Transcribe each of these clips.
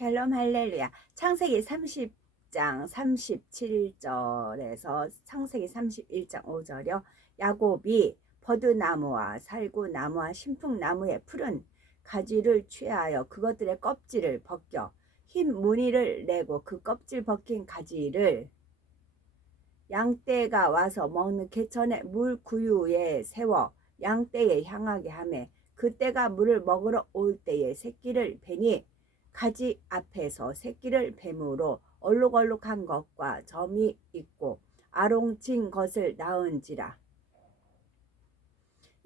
샬롬 할렐루야. 창세기 30장 37절에서 창세기 31장 5절이요. 야곱이 버드나무와 살구나무와 신풍나무의 푸른 가지를 취하여 그것들의 껍질을 벗겨 흰 무늬를 내고 그 껍질 벗긴 가지를 양떼가 와서 먹는 개천의 물 구유에 세워 양떼에 향하게 하매 그떼가 물을 먹으러 올 때에 새끼를 베니 가지 앞에서 새끼를 뱀으로 얼룩얼룩한 것과 점이 있고 아롱진 것을 낳은지라.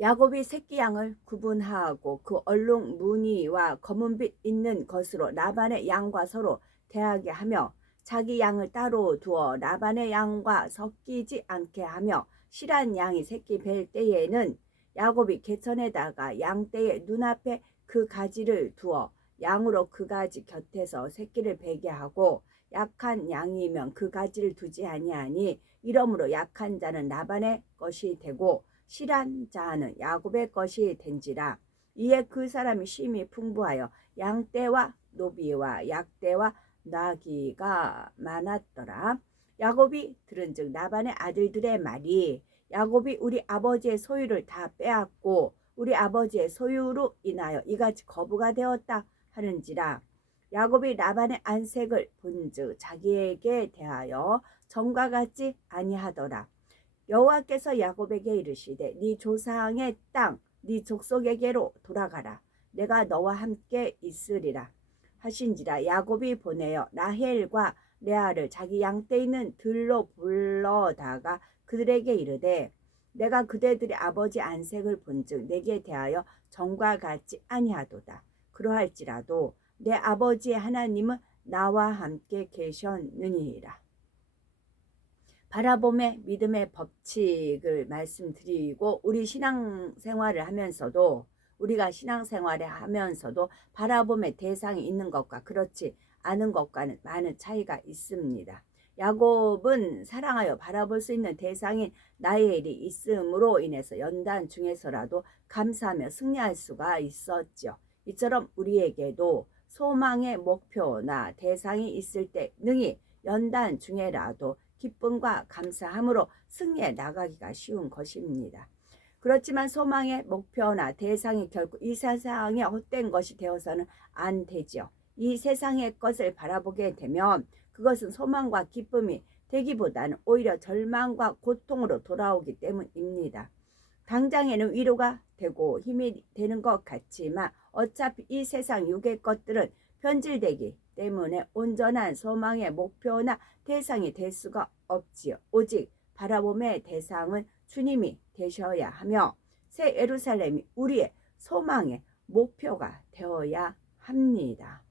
야곱이 새끼 양을 구분하고 그 얼룩 무늬와 검은빛 있는 것으로 라반의 양과 서로 대하게 하며 자기 양을 따로 두어 라반의 양과 섞이지 않게 하며 실한 양이 새끼 뵐 때에는 야곱이 개천에다가 양떼의 눈앞에 그 가지를 두어 양으로 그 가지 곁에서 새끼를 베게 하고 약한 양이면 그 가지를 두지 아니하니 이러므로 약한 자는 라반의 것이 되고 실한 자는 야곱의 것이 된지라. 이에 그 사람이 심히 풍부하여 양떼와 노비와 약떼와 나귀가 많았더라. 야곱이 들은즉 라반의 아들들의 말이 야곱이 우리 아버지의 소유를 다 빼앗고 우리 아버지의 소유로 인하여 이같이 거부가 되었다 하는지라. 야곱이 라반의 안색을 본즉 자기에게 대하여 전과 같지 아니하더라. 여호와께서 야곱에게 이르시되 네 조상의 땅 네 족속에게로 돌아가라. 내가 너와 함께 있으리라 하신지라. 야곱이 보내어 라헬과 레아를 자기 양떼 있는 들로 불러다가 그들에게 이르되 내가 그대들의 아버지 안색을 본즉 내게 대하여 전과 같지 아니하도다. 그러할지라도 내 아버지의 하나님은 나와 함께 계셨느니라. 바라봄의 믿음의 법칙을 말씀드리고 우리가 신앙생활을 하면서도 바라봄의 대상이 있는 것과 그렇지 않은 것과는 많은 차이가 있습니다. 야곱은 사랑하여 바라볼 수 있는 대상인 라헬이 있음으로 인해서 연단 중에서라도 감사하며 승리할 수가 있었죠. 이처럼 우리에게도 소망의 목표나 대상이 있을 때 능히 연단 중에라도 기쁨과 감사함으로 승리해 나가기가 쉬운 것입니다. 그렇지만 소망의 목표나 대상이 결코 이 세상의 헛된 것이 되어서는 안 되죠. 이 세상의 것을 바라보게 되면 그것은 소망과 기쁨이 되기보다는 오히려 절망과 고통으로 돌아오기 때문입니다. 당장에는 위로가 되고 힘이 되는 것 같지만 어차피 이 세상 육의 것들은 변질되기 때문에 온전한 소망의 목표나 대상이 될 수가 없지요. 오직 바라봄의 대상은 주님이 되셔야 하며 새 예루살렘이 우리의 소망의 목표가 되어야 합니다.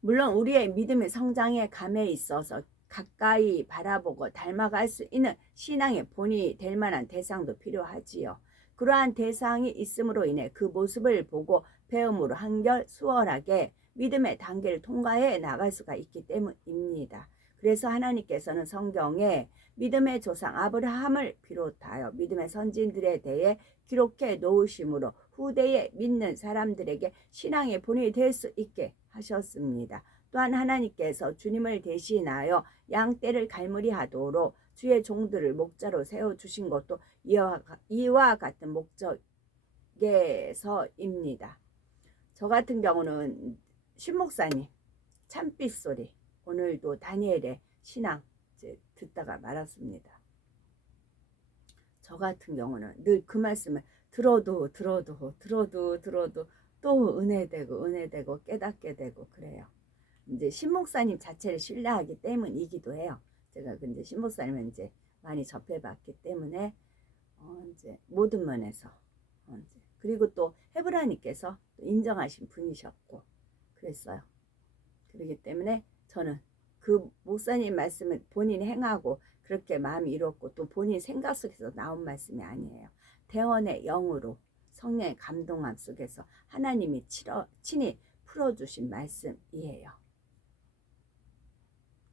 물론 우리의 믿음의 성장의 감에 있어서 가까이 바라보고 닮아갈 수 있는 신앙의 본이 될 만한 대상도 필요하지요. 그러한 대상이 있음으로 인해 그 모습을 보고 배움으로 한결 수월하게 믿음의 단계를 통과해 나갈 수가 있기 때문입니다. 그래서 하나님께서는 성경에 믿음의 조상 아브라함을 비롯하여 믿음의 선진들에 대해 기록해 놓으심으로 후대에 믿는 사람들에게 신앙의 본이 될 수 있게 하셨습니다. 또한 하나님께서 주님을 대신하여 양떼를 갈무리하도록 주의 종들을 목자로 세워주신 것도 이와 같은 목적에서입니다. 저 같은 경우는 신목사님 참빛소리 오늘도 다니엘의 신앙 듣다가 말았습니다. 저 같은 경우는 늘 그 말씀을 들어도 또 은혜되고 깨닫게 되고 그래요. 이제 신목사님 자체를 신뢰하기 때문이기도 해요. 제가 근데 신목사님은 이제 많이 접해봤기 때문에 이제 모든 면에서 이제 그리고 또 헤브라님께서 또 인정하신 분이셨고 그랬어요. 그렇기 때문에 저는 그 목사님 말씀을 본인이 행하고 그렇게 마음이 이뤘고 또 본인 생각 속에서 나온 말씀이 아니에요. 대원의 영으로 성령의 감동함 속에서 하나님이 친히 풀어주신 말씀이에요.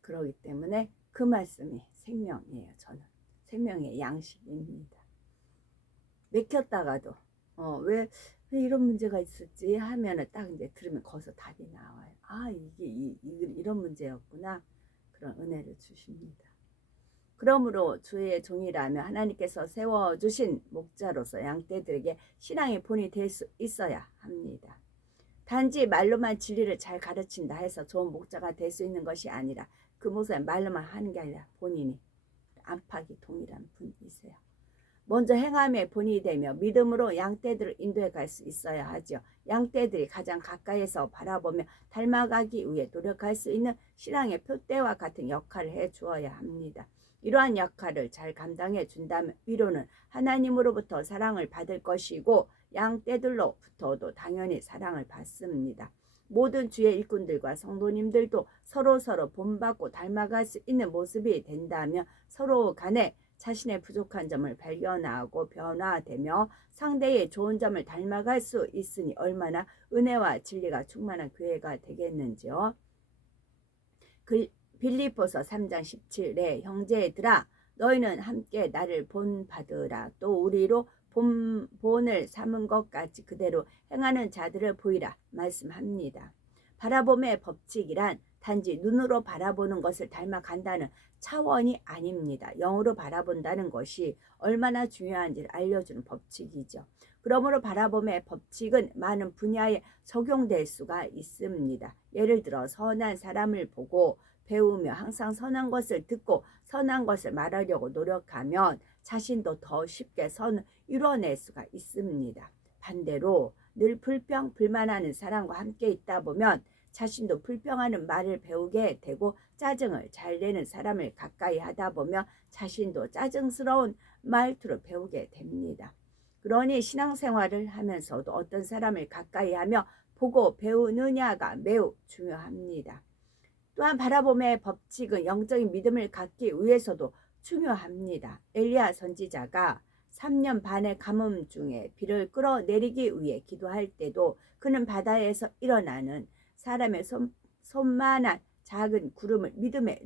그렇기 때문에 그 말씀이 생명이에요. 저는 생명의 양식입니다. 맥혔다가도 왜 이런 문제가 있었지 하면은 딱 이제 들으면 거기서 답이 나와요. 아, 이게 이런 문제였구나. 그런 은혜를 주십니다. 그러므로 주의 종이라며 하나님께서 세워주신 목자로서 양떼들에게 신앙의 본이 될 수 있어야 합니다. 단지 말로만 진리를 잘 가르친다 해서 좋은 목자가 될 수 있는 것이 아니라 그 목사님 말로만 하는 게 아니라 본인이 안팎이 동일한 분이세요. 먼저 행함의 본이 되며 믿음으로 양떼들을 인도해 갈 수 있어야 하죠. 양떼들이 가장 가까이에서 바라보며 닮아가기 위해 노력할 수 있는 신앙의 표대와 같은 역할을 해 주어야 합니다. 이러한 역할을 잘 감당해 준다면 위로는 하나님으로부터 사랑을 받을 것이고 양떼들로부터도 당연히 사랑을 받습니다. 모든 주의 일꾼들과 성도님들도 서로 본받고 닮아갈 수 있는 모습이 된다면 서로 간에 자신의 부족한 점을 발견하고 변화되며 상대의 좋은 점을 닮아갈 수 있으니 얼마나 은혜와 진리가 충만한 교회가 되겠는지요. 빌립보서 3장 17에 형제들아 너희는 함께 나를 본받으라. 또 우리로 본을 삼은 것까지 그대로 행하는 자들을 보이라 말씀합니다. 바라봄의 법칙이란 단지 눈으로 바라보는 것을 닮아간다는 차원이 아닙니다. 영으로 바라본다는 것이 얼마나 중요한지를 알려주는 법칙이죠. 그러므로 바라봄의 법칙은 많은 분야에 적용될 수가 있습니다. 예를 들어 선한 사람을 보고 배우며 항상 선한 것을 듣고 선한 것을 말하려고 노력하면 자신도 더 쉽게 선을 이뤄낼 수가 있습니다. 반대로 늘 불평불만하는 사람과 함께 있다 보면 자신도 불평하는 말을 배우게 되고 짜증을 잘 내는 사람을 가까이 하다 보면 자신도 짜증스러운 말투를 배우게 됩니다. 그러니 신앙생활을 하면서도 어떤 사람을 가까이 하며 보고 배우느냐가 매우 중요합니다. 또한 바라봄의 법칙은 영적인 믿음을 갖기 위해서도 중요합니다. 엘리야 선지자가 3년 반의 가뭄 중에 비를 끌어내리기 위해 기도할 때도 그는 바다에서 일어나는 사람의 손만한 작은 구름을 믿음의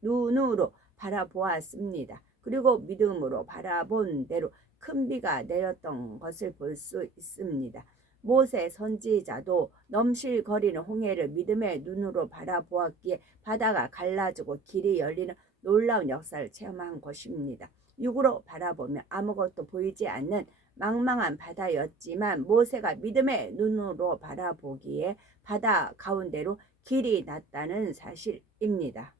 눈으로 바라보았습니다. 그리고 믿음으로 바라본 대로 큰 비가 내렸던 것을 볼 수 있습니다. 모세 선지자도 넘실거리는 홍해를 믿음의 눈으로 바라보았기에 바다가 갈라지고 길이 열리는 놀라운 역사를 체험한 것입니다. 육으로 바라보면 아무것도 보이지 않는 망망한 바다였지만 모세가 믿음의 눈으로 바라보기에 바다 가운데로 길이 났다는 사실입니다.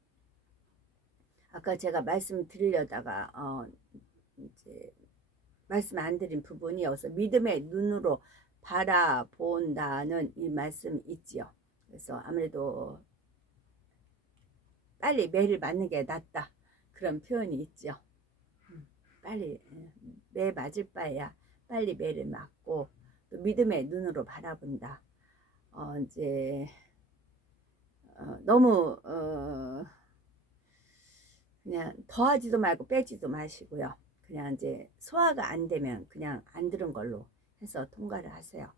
아까 제가 말씀드리려다가 이제 말씀 안 드린 부분이 여기서 믿음의 눈으로 바라본다는 이 말씀이 있지요. 그래서 아무래도 빨리 매를 맞는 게 낫다 그런 표현이 있죠. 빨리 매 맞을 바에야 빨리 매를 맞고 또 믿음의 눈으로 바라본다. 이제 너무 그냥 더하지도 말고 빼지도 마시고요. 그냥 이제 소화가 안 되면 그냥 안 들은 걸로 해서 통과를 하세요.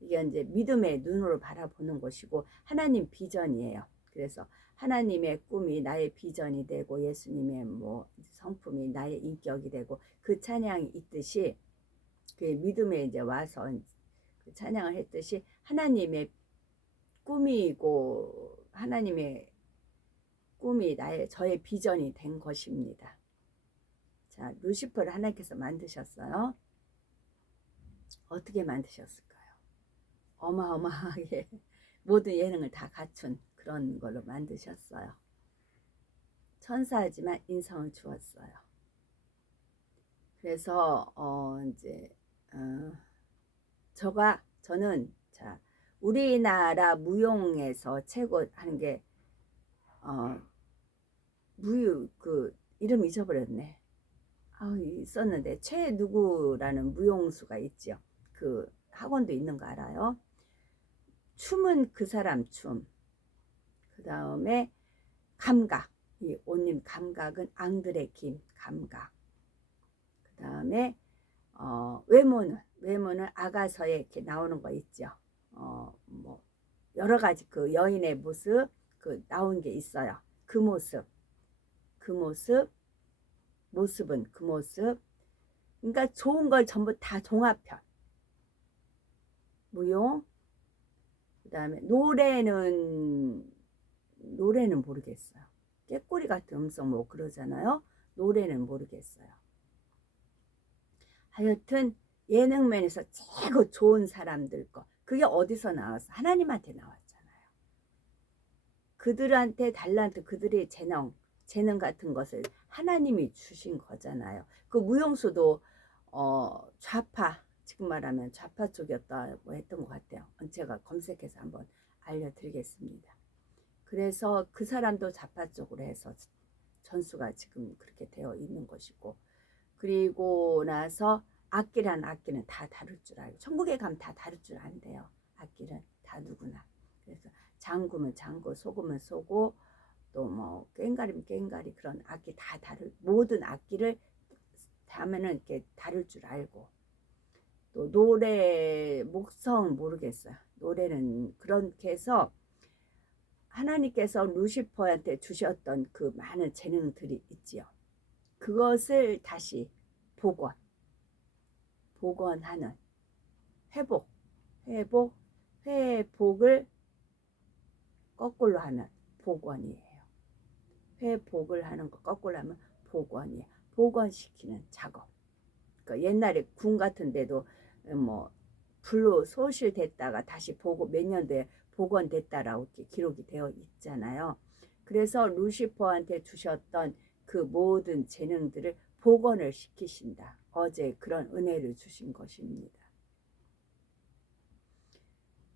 이게 이제 믿음의 눈으로 바라보는 것이고 하나님 비전이에요. 그래서 하나님의 꿈이 나의 비전이 되고 예수님의 뭐 성품이 나의 인격이 되고 그 찬양이 있듯이 그 믿음에 이제 와서 그 찬양을 했듯이 하나님의 꿈이고 하나님의 꿈이 저의 비전이 된 것입니다. 자, 루시퍼를 하나님께서 만드셨어요. 어떻게 만드셨을까요? 어마어마하게 모든 예능을 다 갖춘 그런 걸로 만드셨어요. 천사지만 인성을 주었어요. 그래서 저는 자 우리나라 무용에서 최고 하는 게 그 이름 잊어버렸네. 있었는데 최 누구라는 무용수가 있죠. 그 학원도 있는 거 알아요? 춤은 그 사람 춤. 그 다음에 감각. 이 옷님 감각은 앙드레 김 감각. 그 다음에 외모는 아가서에 이렇게 나오는 거 있죠. 뭐 여러 가지 그 여인의 모습 그 나온 게 있어요. 그 모습은 그 모습. 그러니까 좋은 걸 전부 다 종합편. 무용, 그 다음에 노래는 모르겠어요. 꾀꼬리 같은 음성 뭐 그러잖아요. 노래는 모르겠어요. 하여튼 예능면에서 최고 좋은 사람들 거, 그게 어디서 나왔어? 하나님한테 나왔잖아요. 그들한테 달란트, 그들의 재능 같은 것을 하나님이 주신 거잖아요. 그 무용수도 좌파, 지금 말하면 좌파 쪽이었다고 했던 것 같아요. 제가 검색해서 한번 알려드리겠습니다. 그래서 그 사람도 좌파 쪽으로 해서 전수가 지금 그렇게 되어 있는 것이고, 그리고 나서 악기는 다 다룰 줄 알고, 천국에 가면 다 다룰 줄 안돼요. 악기는 다 누구나. 그래서 장구면 장구, 소금은 소고, 또 뭐 꽹가리면 꽹가리, 그런 악기 다 모든 악기를 하면은 이렇게 다룰 줄 알고, 또 노래 목성 모르겠어요. 노래는 그렇게 해서 하나님께서 루시퍼한테 주셨던 그 많은 재능들이 있지요. 그것을 다시 복원하는, 회복을 거꾸로 하면 복원이에요. 회복을 하는 거 거꾸로 하면 복원이에요. 복원시키는 작업. 그러니까 옛날에 군 같은 데도 뭐 불로 소실됐다가 다시 몇 년도에 복원됐다라고 이렇게 기록이 되어 있잖아요. 그래서 루시퍼한테 주셨던 그 모든 재능들을 복원을 시키신다. 어제 그런 은혜를 주신 것입니다.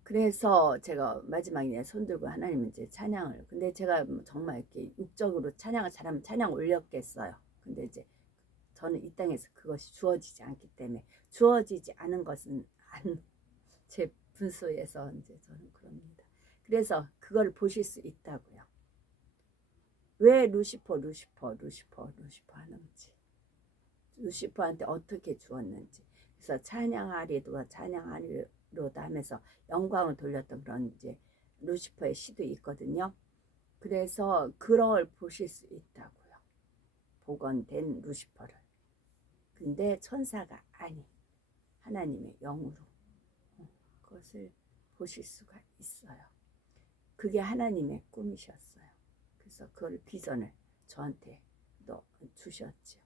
그래서 제가 마지막에 손들고 하나님 이제 찬양을, 근데 제가 정말 이렇게 육적으로 찬양을 잘하면 찬양 올렸겠어요. 근데 이제 저는 이 땅에서 그것이 주어지지 않기 때문에, 주어지지 않은 것은 제 분수에서 이제 저는 그럽니다. 그래서 그걸 보실 수 있다고요. 왜 루시퍼 하는지, 루시퍼한테 어떻게 주었는지. 그래서 찬양하리로다 하면서 영광을 돌렸던 그런 이제 루시퍼의 시도 있거든요. 그래서 그걸 보실 수 있다고요. 복원된 루시퍼를. 근데 천사가 아닌 하나님의 영으로 그것을 보실 수가 있어요. 그게 하나님의 꿈이셨어요. 그래서 그걸 비전을 저한테 주셨죠.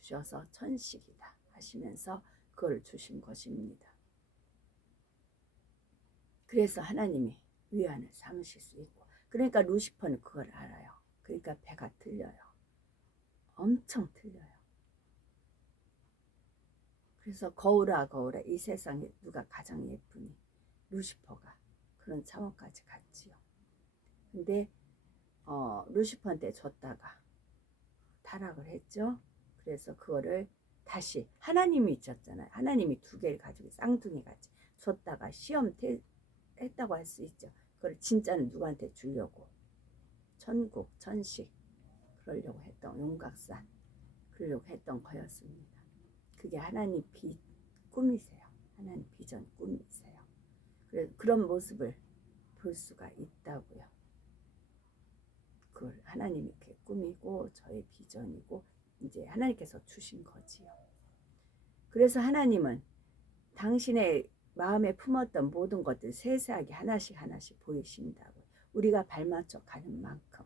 주셔서 천식이다 하시면서 그걸 주신 것입니다. 그래서 하나님이 위안을 삼으실 수 있고, 그러니까 루시퍼는 그걸 알아요. 그러니까 배가 틀려요. 엄청 틀려요. 그래서 거울아 이 세상에 누가 가장 예쁘니? 루시퍼가 그런 차원까지 갔지요. 근데 루시퍼한테 줬다가 타락을 했죠. 그래서 그거를 다시 하나님이 있었잖아요. 하나님이 두 개를 가지고 쌍둥이 같이 줬다가 시험 했다고 할 수 있죠. 그걸 진짜는 누구한테 주려고, 천국 천식 그러려고 했던, 용각산 그러려고 했던 거였습니다. 그게 하나님 꿈이세요. 하나님 비전 꿈이세요. 그래서 그런 모습을 볼 수가 있다고요. 그걸 하나님이 이렇게 꿈이고 저의 비전이고 이제 하나님께서 주신 거지요. 그래서 하나님은 당신의 마음에 품었던 모든 것들 세세하게 하나씩 보이신다고. 우리가 발맞춰 가는 만큼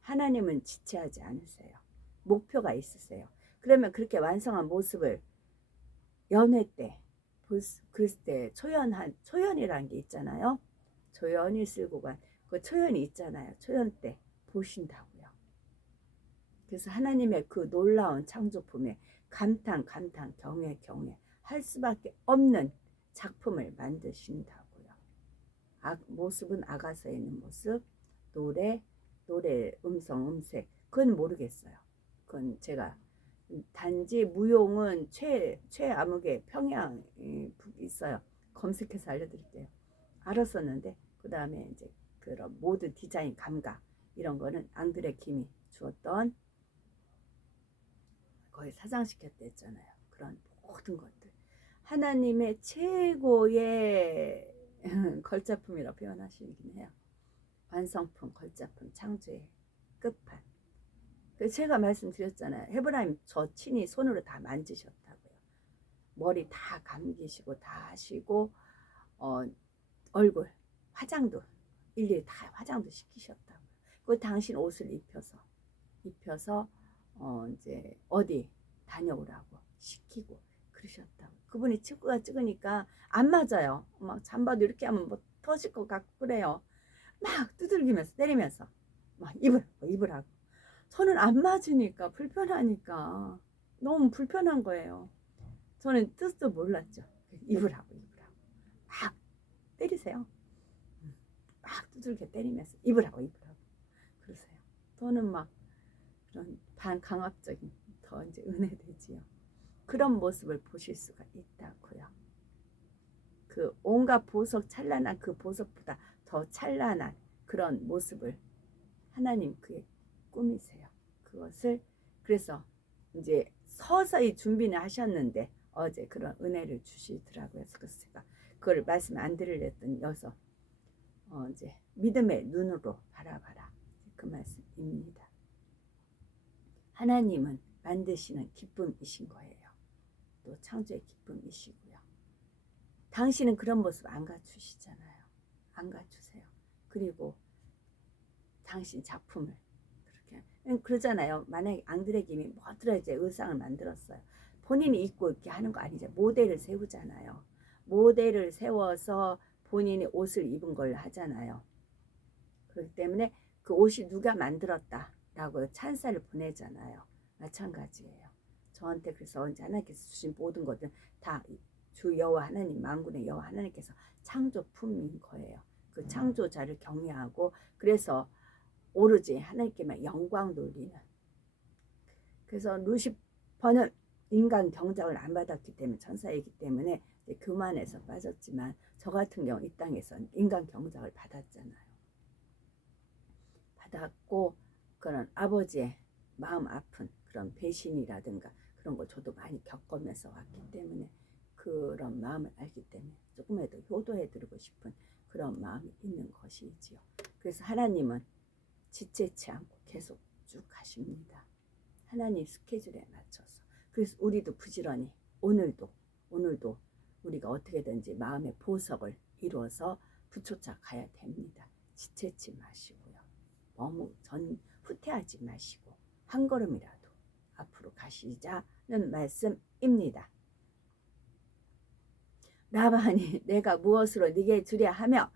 하나님은 지체하지 않으세요. 목표가 있으세요. 그러면 그렇게 완성한 모습을 연회 때 그랬을 때 초연이라는 게 있잖아요. 초연이 쓸고 간 그 초연이 있잖아요. 초연 때 보신다고요. 그래서 하나님의 그 놀라운 창조품에 감탄 경외 할 수밖에 없는 작품을 만드신다고요. 모습은 아가서에 있는 모습, 노래 음색, 그건 모르겠어요. 그건 제가 단지 무용은 최암흑의 평양 있어요. 검색해서 알려드릴게요. 알았었는데 그 다음에 이제 그런 모든 디자인 감각 이런 거는 앙드레 김이 주었던, 거의 사장시켰댔잖아요. 그런 모든 것들 하나님의 최고의 걸작품이라고 표현하시긴 해요. 완성품, 걸작품, 창조의 끝판. 제가 말씀드렸잖아요. 헤브라임 저 친히 손으로 다 만지셨다고요. 머리 다 감기시고 다 하시고 얼굴 화장도 일일이 다 화장도 시키셨다고. 그 당신 옷을 입혀서 이제 어디 다녀오라고 시키고 그러셨다고. 그분이 치구가 찍으니까 안 맞아요. 막 잠바도 이렇게 하면 뭐 터질 것 같고 그래요. 막 두들기면서 때리면서 막 입으라고. 저는 안 맞으니까 불편하니까 너무 불편한 거예요. 저는 뜻도 몰랐죠. 입으라고 막 때리세요. 막 두들겨 때리면서 입으라고 그러세요. 저는 막 그런 반강압적인 더 이제 은혜되지요. 그런 모습을 보실 수가 있다고요. 그 온갖 보석 찬란한 그 보석보다 더 찬란한 그런 모습을 하나님 그의 꿈이세요. 그것을 그래서 이제 서서히 준비는 하셨는데 어제 그런 은혜를 주시더라고요. 그래서 제가 그걸 말씀 안 드리랬더니 여기서 이제 믿음의 눈으로 바라봐라 그 말씀입니다. 하나님은 만드시는 기쁨이신 거예요. 또 창조의 기쁨이시고요. 당신은 그런 모습 안 갖추시잖아요. 안 갖추세요. 그리고 당신 작품을 그렇게 그러잖아요. 만약에 앙드레김이 뭐더라 이제 의상을 만들었어요. 본인이 입고 이렇게 하는 거 아니죠. 모델을 세우잖아요. 모델을 세워서 본인이 옷을 입은 걸 하잖아요. 그렇기 때문에 그 옷이 누가 만들었다라고 찬사를 보내잖아요. 마찬가지예요. 저한테 그래서 언제 하나님께서 주신 모든 것은 다 주 여호와 하나님 만군의 여호와 하나님께서 창조품인 거예요. 그 창조자를 경외하고 그래서 오로지 하나님께만 영광 돌리는. 그래서 루시퍼는 인간 경작을 안 받았기 때문에 천사이기 때문에 교만해서 빠졌지만 저 같은 경우 이 땅에서는 인간 경작을 받았잖아요. 받았고 그런 아버지의 마음 아픈 그런 배신이라든가 그런 걸 저도 많이 겪으면서 왔기 때문에 그런 마음을 알기 때문에 조금이라도 효도해드리고 싶은 그런 마음이 있는 것이지요. 그래서 하나님은 지체치 않고 계속 쭉 하십니다. 하나님 스케줄에 맞춰서. 그래서 우리도 부지런히 오늘도 우리가 어떻게든지 마음의 보석을 이루어서 부초차 가야 됩니다. 지체치 마시고요. 너무 후퇴하지 마시고 한 걸음이라도 앞으로 가시자는 말씀입니다. 라반이 내가 무엇으로 네게 주랴 하며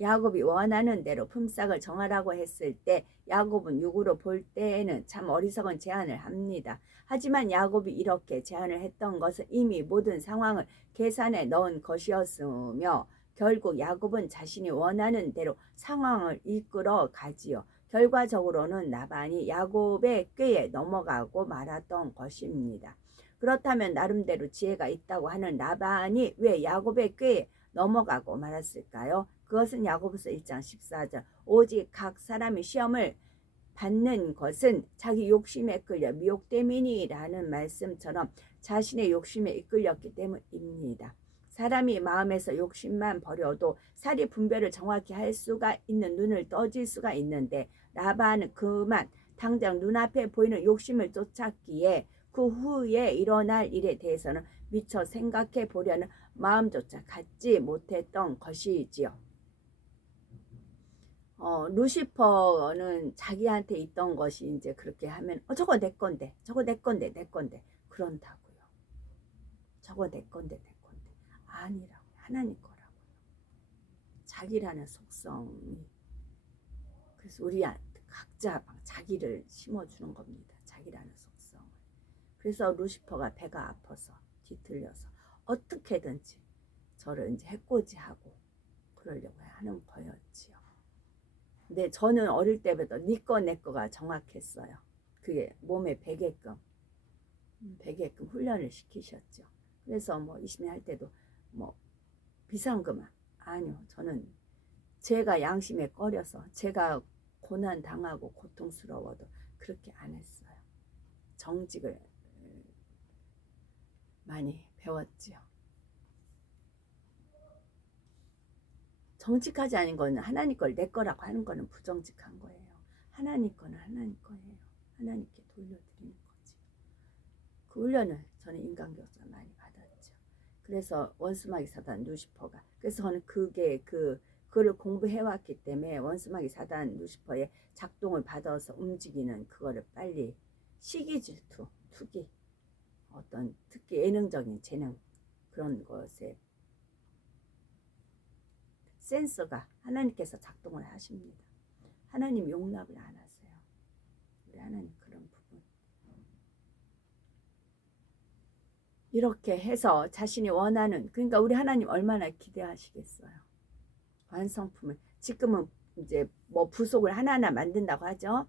야곱이 원하는 대로 품삯을 정하라고 했을 때 야곱은 육으로 볼 때에는 참 어리석은 제안을 합니다. 하지만 야곱이 이렇게 제안을 했던 것은 이미 모든 상황을 계산해 넣은 것이었으며 결국 야곱은 자신이 원하는 대로 상황을 이끌어 가지요. 결과적으로는 라반이 야곱의 꾀에 넘어가고 말았던 것입니다. 그렇다면 나름대로 지혜가 있다고 하는 라반이 왜 야곱의 꾀에 넘어가고 말았을까요? 그것은 야고보서 1장 14절 오직 각 사람이 시험을 받는 것은 자기 욕심에 끌려 미혹됨이니라는 말씀처럼 자신의 욕심에 이끌렸기 때문입니다. 사람이 마음에서 욕심만 버려도 사리 분별을 정확히 할 수가 있는 눈을 떠질 수가 있는데 라반은 그만 당장 눈앞에 보이는 욕심을 쫓았기에 그 후에 일어날 일에 대해서는 미처 생각해 보려는 마음조차 갖지 못했던 것이지요. 루시퍼는 자기한테 있던 것이 이제 그렇게 하면 저거 내 건데 그런다고요. 저거 내 건데 아니라고 하나님 거라고요. 자기라는 속성이 그래서 우리한테 각자 자기를 심어주는 겁니다. 자기라는 속성을. 그래서 루시퍼가 배가 아파서 뒤틀려서 어떻게든지 저를 이제 해코지하고 그러려고 하는 거였지요. 근데 저는 어릴 때부터 네 거 내 거가 정확했어요. 그게 몸에 배게끔 훈련을 시키셨죠. 그래서 뭐 20년 할 때도 뭐 비상금 아니요. 저는 제가 양심에 꺼려서 제가 고난 당하고 고통스러워도 그렇게 안 했어요. 정직을 많이 배웠지요. 정직하지 않은 거는 하나님 걸 내 거라고 하는 거는 부정직한 거예요. 하나님 거는 하나님 거예요. 하나님께 돌려드리는 거지. 그 훈련을 저는 인간교육자 많이 받았죠. 그래서 원수마귀 사단 루시퍼가, 그래서 저는 그거를 공부해왔기 때문에 원수마귀 사단 루시퍼의 작동을 받아서 움직이는 그거를 빨리 시기 질투, 투기, 어떤 특히 예능적인 재능, 그런 것에 센서가 하나님께서 작동을 하십니다. 하나님 용납을 안 하세요. 우리 하나님 그런 부분. 이렇게 해서 자신이 원하는, 그러니까 우리 하나님 얼마나 기대하시겠어요. 완성품을. 지금은 이제 뭐 부속을 하나하나 만든다고 하죠.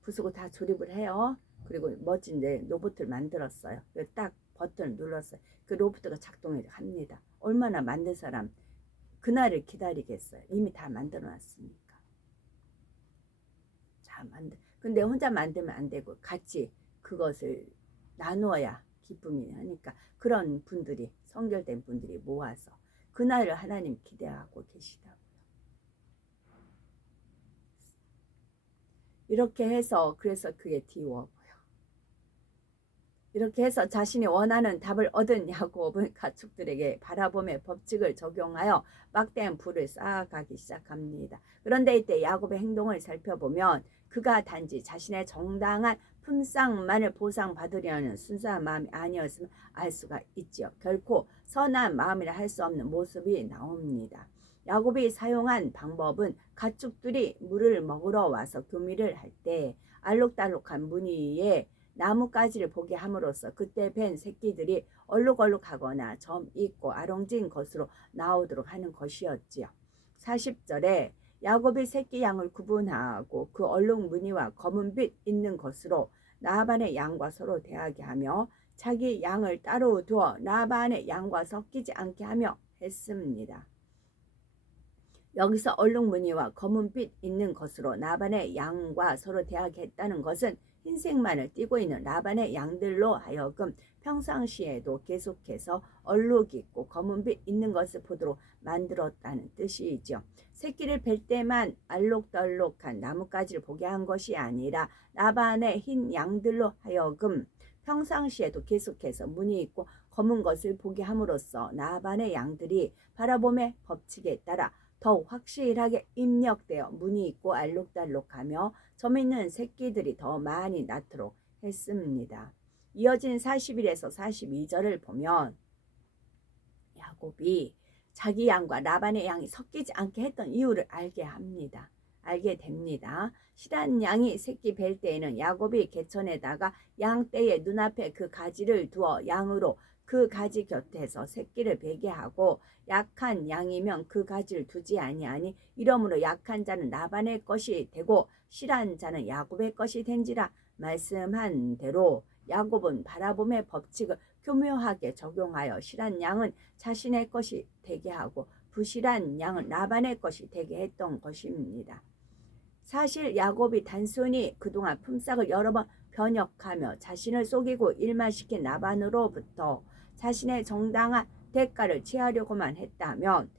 부속을 다 조립을 해요. 그리고 멋진 이제 로봇을 만들었어요. 딱 버튼을 눌렀어요. 그 로봇가 작동을 합니다. 얼마나 만든 사람 그날을 기다리겠어요. 이미 다 만들어 놨으니까. 자, 근데 혼자 만들면 안 되고 같이 그것을 나누어야 기쁨이 하니까 그런 분들이, 성결된 분들이 모아서 그날을 하나님 기대하고 계시다고요. 이렇게 해서 그래서 그게 디워고요. 이렇게 해서 자신이 원하는 답을 얻은 야곱은 가축들에게 바라봄의 법칙을 적용하여 막대한 불을 쌓아가기 시작합니다. 그런데 이때 야곱의 행동을 살펴보면 그가 단지 자신의 정당한 품삯만을 보상받으려는 순수한 마음이 아니었음을 알 수가 있지요. 결코 선한 마음이라 할 수 없는 모습이 나옵니다. 야곱이 사용한 방법은 가축들이 물을 먹으러 와서 교미를 할 때 알록달록한 무늬에 나뭇가지를 보게 함으로써 그때 뵌 새끼들이 얼룩얼룩하거나 점 있고 아롱진 것으로 나오도록 하는 것이었지요. 40절에 야곱이 새끼 양을 구분하고 그 얼룩 무늬와 검은 빛 있는 것으로 라반의 양과 서로 대하게 하며 자기 양을 따로 두어 라반의 양과 섞이지 않게 하며 했습니다. 여기서 얼룩 무늬와 검은 빛 있는 것으로 라반의 양과 서로 대하게 했다는 것은 흰색만을 띠고 있는 라반의 양들로 하여금 평상시에도 계속해서 얼룩 있고 검은 빛 있는 것을 보도록 만들었다는 뜻이죠. 새끼를 뵐 때만 알록달록한 나뭇가지를 보게 한 것이 아니라 라반의 흰 양들로 하여금 평상시에도 계속해서 무늬 있고 검은 것을 보게 함으로써 라반의 양들이 바라봄의 법칙에 따라 더욱 확실하게 입력되어 무늬 있고 알록달록하며 점 있는 새끼들이 더 많이 낳도록 했습니다. 이어진 41에서 42절을 보면 야곱이 자기 양과 라반의 양이 섞이지 않게 했던 이유를 알게 됩니다. 실한 양이 새끼 뵐 때에는 야곱이 개천에다가 양떼의 눈앞에 그 가지를 두어 양으로 그 가지 곁에서 새끼를 베게 하고 약한 양이면 그 가지를 두지 아니하니 이러므로 약한 자는 라반의 것이 되고 실한 자는 야곱의 것이 된지라 말씀한 대로 야곱은 바라봄의 법칙을 교묘하게 적용하여 실한 양은 자신의 것이 되게 하고 부실한 양은 라반의 것이 되게 했던 것입니다. 사실 야곱이 단순히 그동안 품삯을 여러 번 변역하며 자신을 속이고 일만시킨 라반으로부터 자신의 정당한 대가를 취하려고만 했다면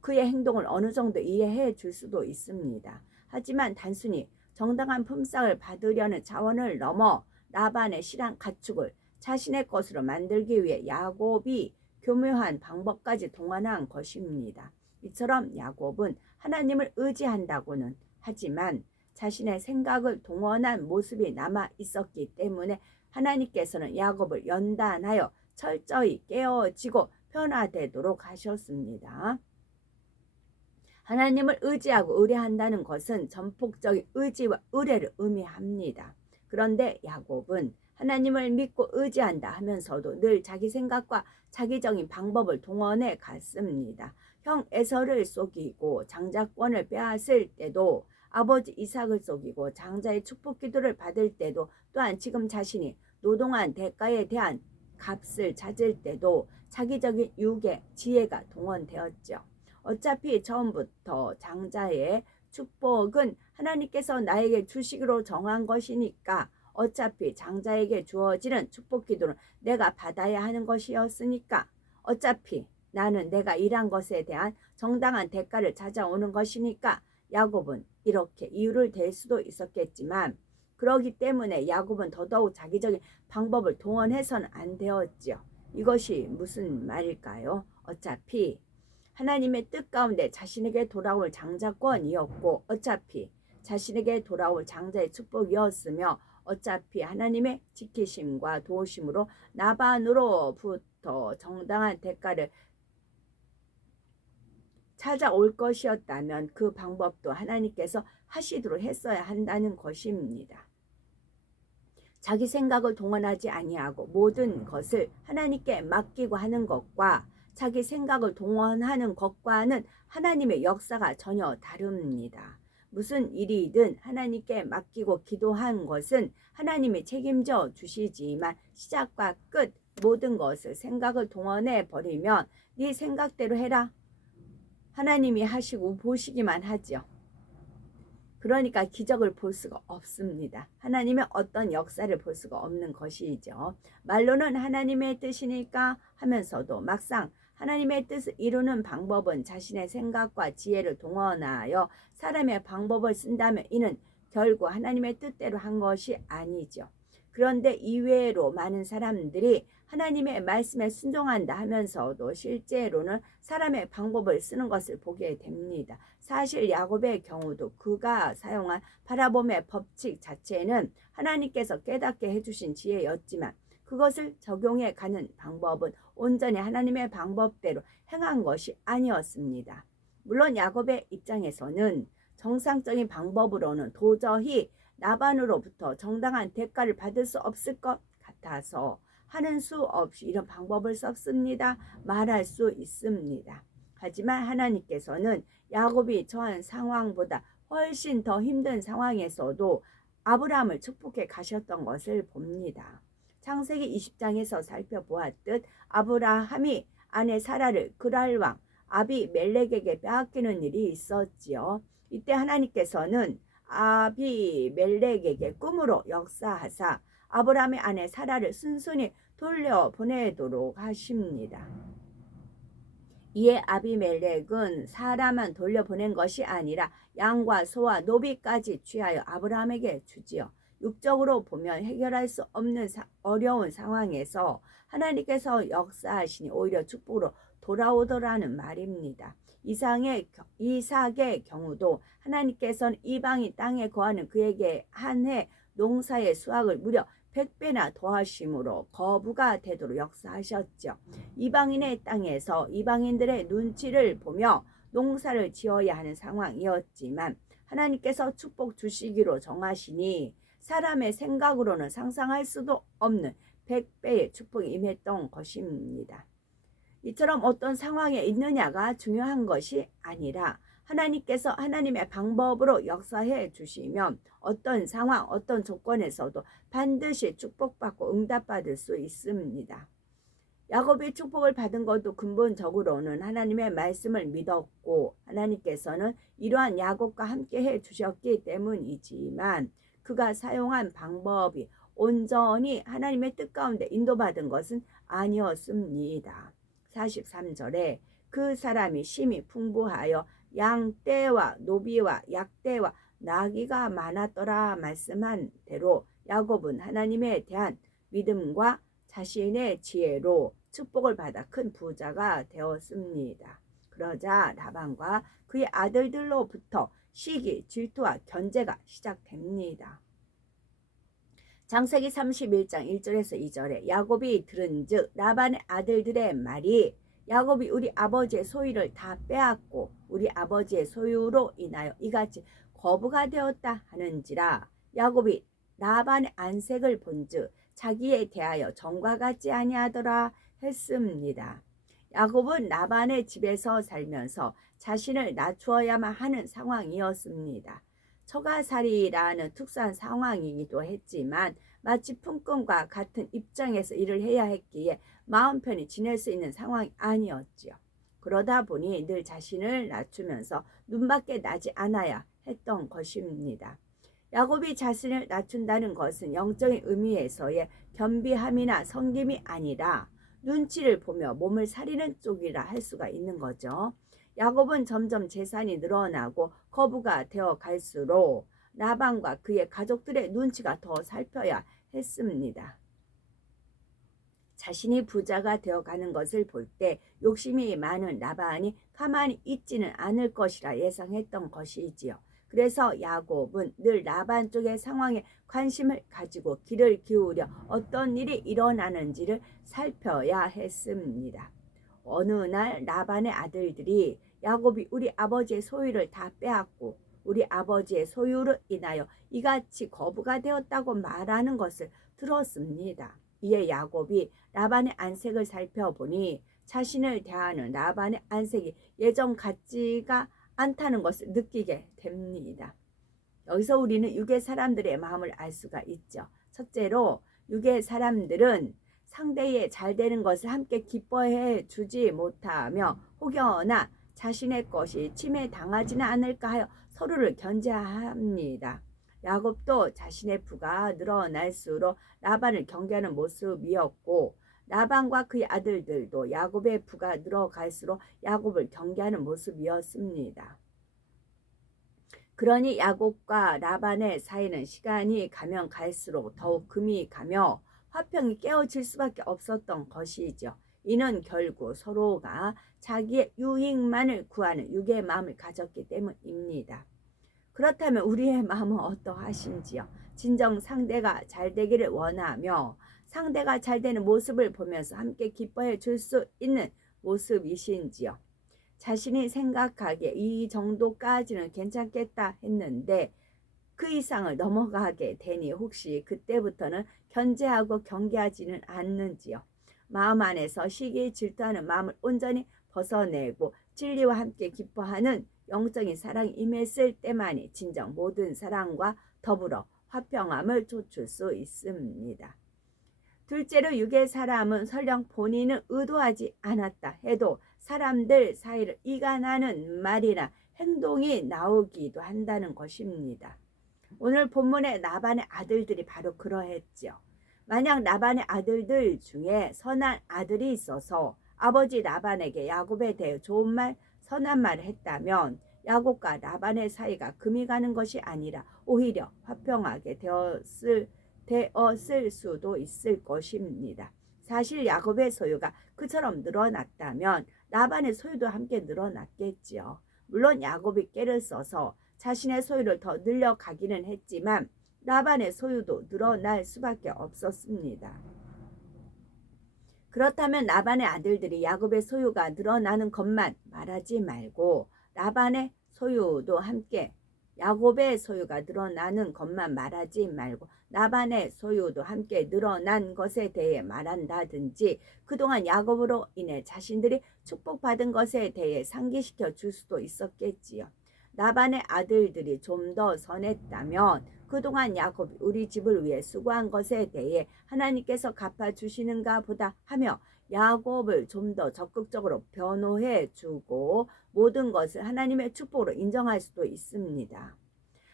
그의 행동을 어느 정도 이해해 줄 수도 있습니다. 하지만 단순히 정당한 품삯을 받으려는 차원을 넘어 라반의 실한 가축을 자신의 것으로 만들기 위해 야곱이 교묘한 방법까지 동원한 것입니다. 이처럼 야곱은 하나님을 의지한다고는 하지만 자신의 생각을 동원한 모습이 남아 있었기 때문에 하나님께서는 야곱을 연단하여 철저히 깨어지고 변화되도록 하셨습니다. 하나님을 의지하고 의뢰한다는 것은 전폭적인 의지와 의뢰를 의미합니다. 그런데 야곱은 하나님을 믿고 의지한다 하면서도 늘 자기 생각과 자기적인 방법을 동원해 갔습니다. 형 에서를 속이고 장자권을 빼앗을 때도, 아버지 이삭을 속이고 장자의 축복 기도를 받을 때도, 또한 지금 자신이 노동한 대가에 대한 값을 찾을 때도 자기적인 유혹의 지혜가 동원되었죠. 어차피 처음부터 장자의 축복은 하나님께서 나에게 주시기로 정한 것이니까, 어차피 장자에게 주어지는 축복 기도는 내가 받아야 하는 것이었으니까, 어차피 나는 내가 일한 것에 대한 정당한 대가를 찾아오는 것이니까, 야곱은 이렇게 이유를 댈 수도 있었겠지만 그러기 때문에 야곱은 더더욱 자기적인 방법을 동원해서는 안 되었지요. 이것이 무슨 말일까요? 어차피 하나님의 뜻 가운데 자신에게 돌아올 장자권이었고, 어차피 자신에게 돌아올 장자의 축복이었으며, 어차피 하나님의 지키심과 도우심으로 나반으로부터 정당한 대가를 찾아올 것이었다면 그 방법도 하나님께서 하시도록 했어야 한다는 것입니다. 자기 생각을 동원하지 아니하고 모든 것을 하나님께 맡기고 하는 것과 자기 생각을 동원하는 것과는 하나님의 역사가 전혀 다릅니다. 무슨 일이든 하나님께 맡기고 기도한 것은 하나님이 책임져 주시지만 시작과 끝 모든 것을 생각을 동원해 버리면 네 생각대로 해라. 하나님이 하시고 보시기만 하죠. 그러니까 기적을 볼 수가 없습니다. 하나님의 어떤 역사를 볼 수가 없는 것이죠. 말로는 하나님의 뜻이니까 하면서도 막상 하나님의 뜻을 이루는 방법은 자신의 생각과 지혜를 동원하여 사람의 방법을 쓴다면 이는 결국 하나님의 뜻대로 한 것이 아니죠. 그런데 이외로 많은 사람들이 하나님의 말씀에 순종한다 하면서도 실제로는 사람의 방법을 쓰는 것을 보게 됩니다. 사실 야곱의 경우도 그가 사용한 바라봄의 법칙 자체는 하나님께서 깨닫게 해주신 지혜였지만 그것을 적용해 가는 방법은 온전히 하나님의 방법대로 행한 것이 아니었습니다. 물론 야곱의 입장에서는 정상적인 방법으로는 도저히 라반으로부터 정당한 대가를 받을 수 없을 것 같아서 하는 수 없이 이런 방법을 썼습니다. 말할 수 있습니다. 하지만 하나님께서는 야곱이 처한 상황보다 훨씬 더 힘든 상황에서도 아브라함을 축복해 가셨던 것을 봅니다. 창세기 20장에서 살펴보았듯 아브라함이 아내 사라를 그랄 왕 아비멜렉에게 빼앗기는 일이 있었지요. 이때 하나님께서는 아비멜렉에게 꿈으로 역사하사 아브라함의 아내 사라를 순순히 돌려보내도록 하십니다. 이에 아비멜렉은 사라만 돌려보낸 것이 아니라 양과 소와 노비까지 취하여 아브라함에게 주지요. 육적으로 보면 해결할 수 없는 어려운 상황에서 하나님께서 역사하시니 오히려 축복으로 돌아오더라는 말입니다. 이삭의 경우도 하나님께서는 이방인 땅에 거하는 그에게 한 해 농사의 수확을 무려 100배나 더하심으로 거부가 되도록 역사하셨죠. 이방인의 땅에서 이방인들의 눈치를 보며 농사를 지어야 하는 상황이었지만 하나님께서 축복 주시기로 정하시니 사람의 생각으로는 상상할 수도 없는 100배의 축복이 임했던 것입니다. 이처럼 어떤 상황에 있느냐가 중요한 것이 아니라 하나님께서 하나님의 방법으로 역사해 주시면 어떤 상황, 어떤 조건에서도 반드시 축복받고 응답받을 수 있습니다. 야곱이 축복을 받은 것도 근본적으로는 하나님의 말씀을 믿었고 하나님께서는 이러한 야곱과 함께 해 주셨기 때문이지만 그가 사용한 방법이 온전히 하나님의 뜻 가운데 인도받은 것은 아니었습니다. 43절에 그 사람이 심히 풍부하여 양떼와 노비와 약떼와 나귀가 많았더라 말씀한 대로 야곱은 하나님에 대한 믿음과 자신의 지혜로 축복을 받아 큰 부자가 되었습니다. 그러자 라반과 그의 아들들로부터 시기, 질투와 견제가 시작됩니다. 창세기 31장 1절에서 2절에 야곱이 들은즉 라반의 아들들의 말이 야곱이 우리 아버지의 소유를 다 빼앗고 우리 아버지의 소유로 인하여 이같이 거부가 되었다 하는지라 야곱이 라반의 안색을 본즉 자기에 대하여 전과 같지 아니하더라 했습니다. 야곱은 라반의 집에서 살면서 자신을 낮추어야만 하는 상황이었습니다. 처가살이라는 특수한 상황이기도 했지만 마치 품꾼과 같은 입장에서 일을 해야 했기에 마음 편히 지낼 수 있는 상황이 아니었지요. 그러다 보니 늘 자신을 낮추면서 눈밖에 나지 않아야 했던 것입니다. 야곱이 자신을 낮춘다는 것은 영적인 의미에서의 겸비함이나 성김이 아니라 눈치를 보며 몸을 사리는 쪽이라 할 수가 있는 거죠. 야곱은 점점 재산이 늘어나고 거부가 되어 갈수록 라반과 그의 가족들의 눈치가 더 살펴야 했습니다. 자신이 부자가 되어가는 것을 볼 때 욕심이 많은 라반이 가만히 있지는 않을 것이라 예상했던 것이지요. 그래서 야곱은 늘 라반 쪽의 상황에 관심을 가지고 귀를 기울여 어떤 일이 일어나는지를 살펴야 했습니다. 어느 날 라반의 아들들이 야곱이 우리 아버지의 소유를 다 빼앗고 우리 아버지의 소유로 인하여 이같이 거부가 되었다고 말하는 것을 들었습니다. 이에 야곱이 라반의 안색을 살펴보니 자신을 대하는 라반의 안색이 예전 같지가 않다는 것을 느끼게 됩니다. 여기서 우리는 육의 사람들의 마음을 알 수가 있죠. 첫째로 육의 사람들은 상대의 잘 되는 것을 함께 기뻐해 주지 못하며 혹여나 자신의 것이 침해당하지는 않을까 하여 서로를 견제합니다. 야곱도 자신의 부가 늘어날수록 라반을 경계하는 모습이었고 라반과 그의 아들들도 야곱의 부가 늘어갈수록 야곱을 경계하는 모습이었습니다. 그러니 야곱과 라반의 사이는 시간이 가면 갈수록 더욱 금이 가며 화평이 깨어질 수밖에 없었던 것이죠. 이는 결국 서로가 자기의 유익만을 구하는 육의 마음을 가졌기 때문입니다. 그렇다면 우리의 마음은 어떠하신지요? 진정 상대가 잘 되기를 원하며 상대가 잘 되는 모습을 보면서 함께 기뻐해 줄 수 있는 모습이신지요? 자신이 생각하기에 이 정도까지는 괜찮겠다 했는데 그 이상을 넘어가게 되니 혹시 그때부터는 견제하고 경계하지는 않는지요? 마음 안에서 시기 질투하는 마음을 온전히 벗어내고 진리와 함께 기뻐하는 영적인 사랑이 임했을 때만이 진정 모든 사랑과 더불어 화평함을 좇을 수 있습니다. 둘째로 육의 사람은 설령 본인은 의도하지 않았다 해도 사람들 사이를 이간하는 말이나 행동이 나오기도 한다는 것입니다. 오늘 본문의 라반의 아들들이 바로 그러했죠. 만약 라반의 아들들 중에 선한 아들이 있어서 아버지 라반에게 야곱에 대해 좋은 말, 선한 말을 했다면 야곱과 라반의 사이가 금이 가는 것이 아니라 오히려 화평하게 되었을 수도 있을 것입니다. 사실 야곱의 소유가 그처럼 늘어났다면 라반의 소유도 함께 늘어났겠지요. 물론 야곱이 깨를 써서 자신의 소유를 더 늘려가기는 했지만 라반의 소유도 늘어날 수밖에 없었습니다. 그렇다면 라반의 아들들이 야곱의 소유가 늘어나는 것만 말하지 말고 라반의 소유도 함께 야곱의 소유가 늘어나는 것만 말하지 말고 라반의 소유도 함께 늘어난 것에 대해 말한다든지 그동안 야곱으로 인해 자신들이 축복받은 것에 대해 상기시켜 줄 수도 있었겠지요. 라반의 아들들이 좀 더 선했다면 그동안 야곱이 우리 집을 위해 수고한 것에 대해 하나님께서 갚아주시는가 보다 하며 야곱을 좀 더 적극적으로 변호해 주고 모든 것을 하나님의 축복으로 인정할 수도 있습니다.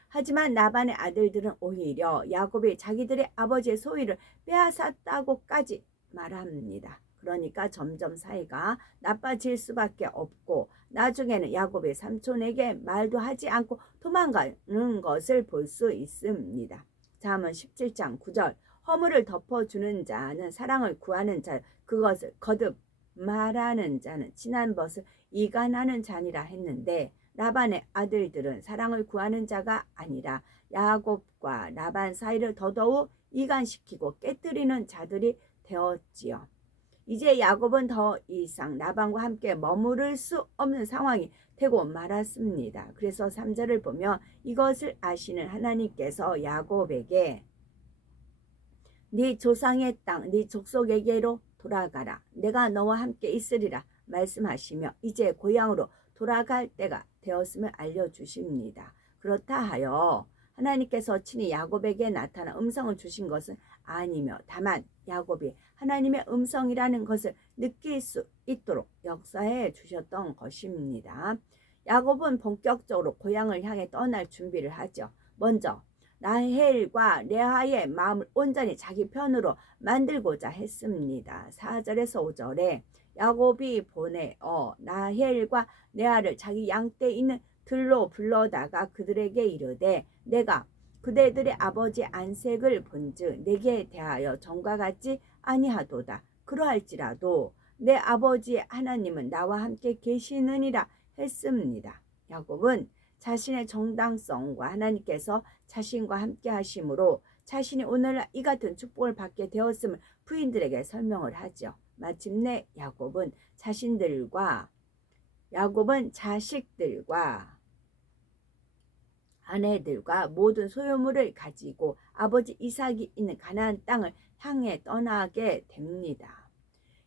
하지만 라반의 아들들은 오히려 야곱이 자기들의 아버지의 소유를 빼앗았다고까지 말합니다. 그러니까 점점 사이가 나빠질 수밖에 없고 나중에는 야곱의 삼촌에게 말도 하지 않고 도망가는 것을 볼 수 있습니다. 잠언 17장 9절 허물을 덮어주는 자는 사랑을 구하는 자 그것을 거듭 말하는 자는 친한 벗을 이간하는 자니라 했는데 라반의 아들들은 사랑을 구하는 자가 아니라 야곱과 라반 사이를 더더욱 이간시키고 깨뜨리는 자들이 되었지요. 이제 야곱은 더 이상 라반과 함께 머무를 수 없는 상황이 되고 말았습니다. 그래서 3절을 보면 이것을 아시는 하나님께서 야곱에게 네 조상의 땅, 네 족속에게로 돌아가라. 내가 너와 함께 있으리라 말씀하시며 이제 고향으로 돌아갈 때가 되었음을 알려주십니다. 그렇다 하여 하나님께서 친히 야곱에게 나타나 음성을 주신 것은 아니며 다만 야곱이 하나님의 음성이라는 것을 느낄 수 있도록 역사해 주셨던 것입니다. 야곱은 본격적으로 고향을 향해 떠날 준비를 하죠. 먼저 라헬과 레아의 마음을 온전히 자기 편으로 만들고자 했습니다. 4절에서 5절에 야곱이 보내어 라헬과 레아를 자기 양떼 있는 들로 불러다가 그들에게 이르되 내가 그대들의 아버지 안색을 본즉 내게 대하여 전과 같지 아니하도다. 그러할지라도 내 아버지 하나님은 나와 함께 계시느니라 했습니다. 야곱은 자신의 정당성과 하나님께서 자신과 함께 하심으로 자신이 오늘날 이 같은 축복을 받게 되었음을 부인들에게 설명을 하죠. 마침내 야곱은 자식들과 아내들과 모든 소유물을 가지고 아버지 이삭이 있는 가나안 땅을 향해 떠나게 됩니다.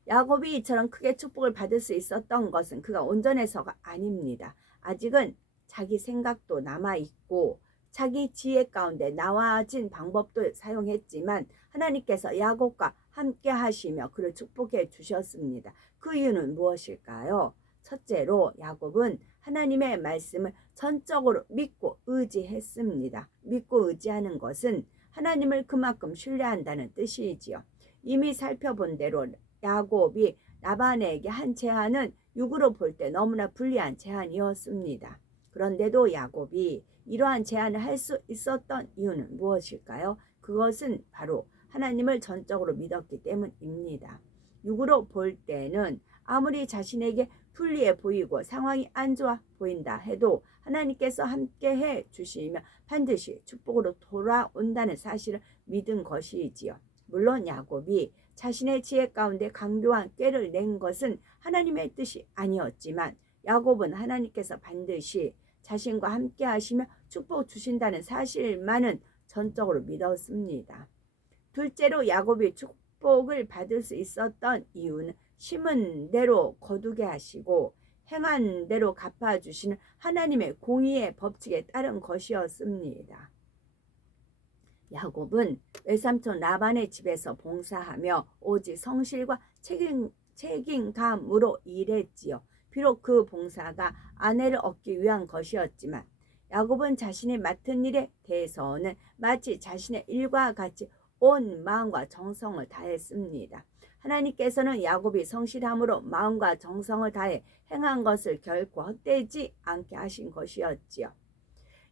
야곱이 이처럼 크게 축복을 받을 수 있었던 것은 그가 온전해서가 아닙니다. 아직은 자기 생각도 남아있고 자기 지혜 가운데 나와진 방법도 사용했지만 하나님께서 야곱과 함께 하시며 그를 축복해 주셨습니다. 그 이유는 무엇일까요? 첫째로 야곱은 하나님의 말씀을 전적으로 믿고 의지했습니다. 믿고 의지하는 것은 하나님을 그만큼 신뢰한다는 뜻이지요. 이미 살펴본 대로 야곱이 라반에게 한 제안은 육으로 볼 때 너무나 불리한 제안이었습니다. 그런데도 야곱이 이러한 제안을 할 수 있었던 이유는 무엇일까요? 그것은 바로 하나님을 전적으로 믿었기 때문입니다. 육으로 볼 때는 아무리 자신에게 불리해 보이고 상황이 안 좋아 보인다 해도 하나님께서 함께해 주시며 반드시 축복으로 돌아온다는 사실을 믿은 것이지요. 물론 야곱이 자신의 지혜 가운데 강교한 꾀를 낸 것은 하나님의 뜻이 아니었지만 야곱은 하나님께서 반드시 자신과 함께 하시며 축복 주신다는 사실만은 전적으로 믿었습니다. 둘째로 야곱이 축복을 받을 수 있었던 이유는 심은 대로 거두게 하시고 행한 대로 갚아주시는 하나님의 공의의 법칙에 따른 것이었습니다. 야곱은 외삼촌 라반의 집에서 봉사하며 오직 성실과 책임감으로 일했지요. 비록 그 봉사가 아내를 얻기 위한 것이었지만 야곱은 자신이 맡은 일에 대해서는 마치 자신의 일과 같이 온 마음과 정성을 다했습니다. 하나님께서는 야곱이 성실함으로 마음과 정성을 다해 행한 것을 결코 헛되지 않게 하신 것이었지요.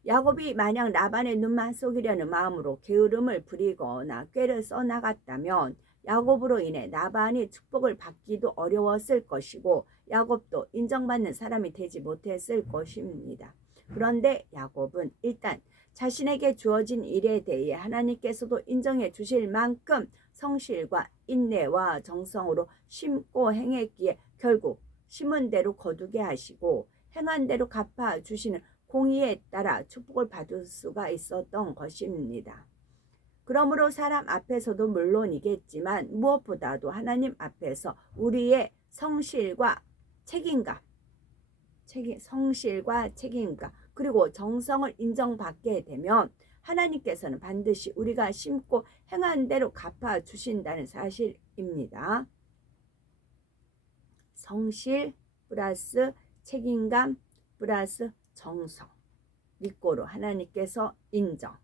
야곱이 만약 라반의 눈만 속이려는 마음으로 게으름을 부리거나 꾀를 써나갔다면 야곱으로 인해 라반이 축복을 받기도 어려웠을 것이고 야곱도 인정받는 사람이 되지 못했을 것입니다. 그런데 야곱은 일단 자신에게 주어진 일에 대해 하나님께서도 인정해 주실 만큼 성실과 인내와 정성으로 심고 행했기에 결국 심은 대로 거두게 하시고 행한 대로 갚아 주시는 공의에 따라 축복을 받을 수가 있었던 것입니다. 그러므로 사람 앞에서도 물론이겠지만 무엇보다도 하나님 앞에서 우리의 성실과 책임감 그리고 정성을 인정받게 되면 하나님께서는 반드시 우리가 심고 행한 대로 갚아주신다는 사실입니다. 성실 플러스 책임감 플러스 정성 믿고로 하나님께서 인정하시면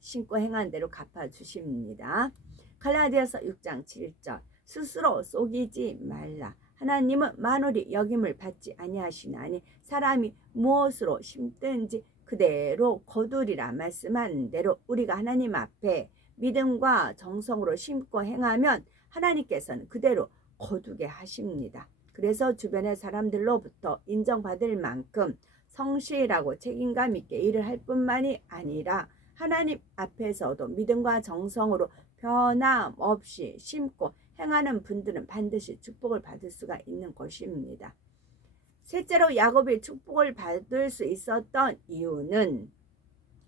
심고 행한 대로 갚아주십니다. 갈라디아서 6장 7절 스스로 속이지 말라. 하나님은 만홀이 여김을 받지 아니하시나니 사람이 무엇으로 심든지 그대로 거두리라 말씀한 대로 우리가 하나님 앞에 믿음과 정성으로 심고 행하면 하나님께서는 그대로 거두게 하십니다. 그래서 주변의 사람들로부터 인정받을 만큼 성실하고 책임감 있게 일을 할 뿐만이 아니라 하나님 앞에서도 믿음과 정성으로 변함없이 심고 행하는 분들은 반드시 축복을 받을 수가 있는 것입니다. 셋째로 야곱이 축복을 받을 수 있었던 이유는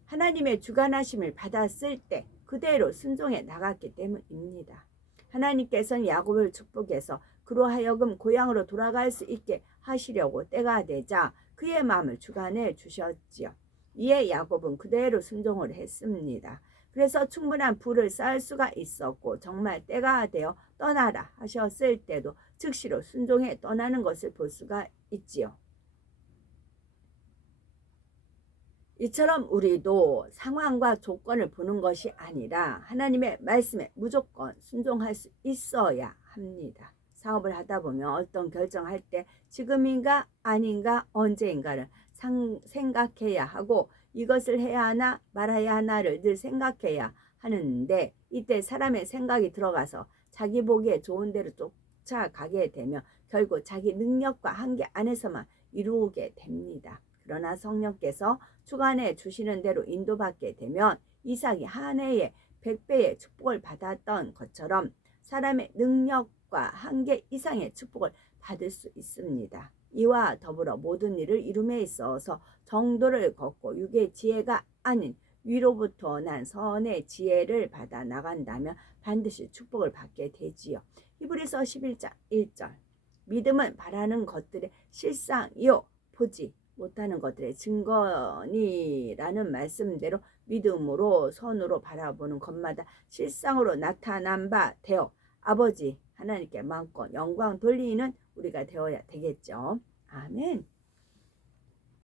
하나님의 주관하심을 받았을 때 그대로 순종해 나갔기 때문입니다. 하나님께서는 야곱을 축복해서 그로 하여금 고향으로 돌아갈 수 있게 하시려고 때가 되자 그의 마음을 주관해 주셨지요. 이에 야곱은 그대로 순종을 했습니다. 그래서 충분한 부를 쌓을 수가 있었고 정말 때가 되어 떠나라 하셨을 때도 즉시로 순종해 떠나는 것을 볼 수가 있지요. 이처럼 우리도 상황과 조건을 보는 것이 아니라 하나님의 말씀에 무조건 순종할 수 있어야 합니다. 사업을 하다 보면 어떤 결정할 때 지금인가 아닌가 언제인가를 생각해야 하고 이것을 해야 하나 말아야 하나를 늘 생각해야 하는데 이때 사람의 생각이 들어가서 자기 보기에 좋은 대로 쫓아가게 되며 결국 자기 능력과 한계 안에서만 이루게 됩니다. 그러나 성령께서 주관해 주시는 대로 인도받게 되면 이삭이 한 해에 100배의 축복을 받았던 것처럼 사람의 능력과 한계 이상의 축복을 받을 수 있습니다. 이와 더불어 모든 일을 이룸에 있어서 정도를 걷고 육의 지혜가 아닌 위로부터 난 선의 지혜를 받아 나간다면 반드시 축복을 받게 되지요. 히브리서 11장 1절 믿음은 바라는 것들의 실상이요 보지 못하는 것들의 증거니라는 말씀대로 믿음으로 선으로 바라보는 것마다 실상으로 나타난 바 되어 아버지 하나님께 마음껏 영광 돌리는 우리가 되어야 되겠죠. 아멘.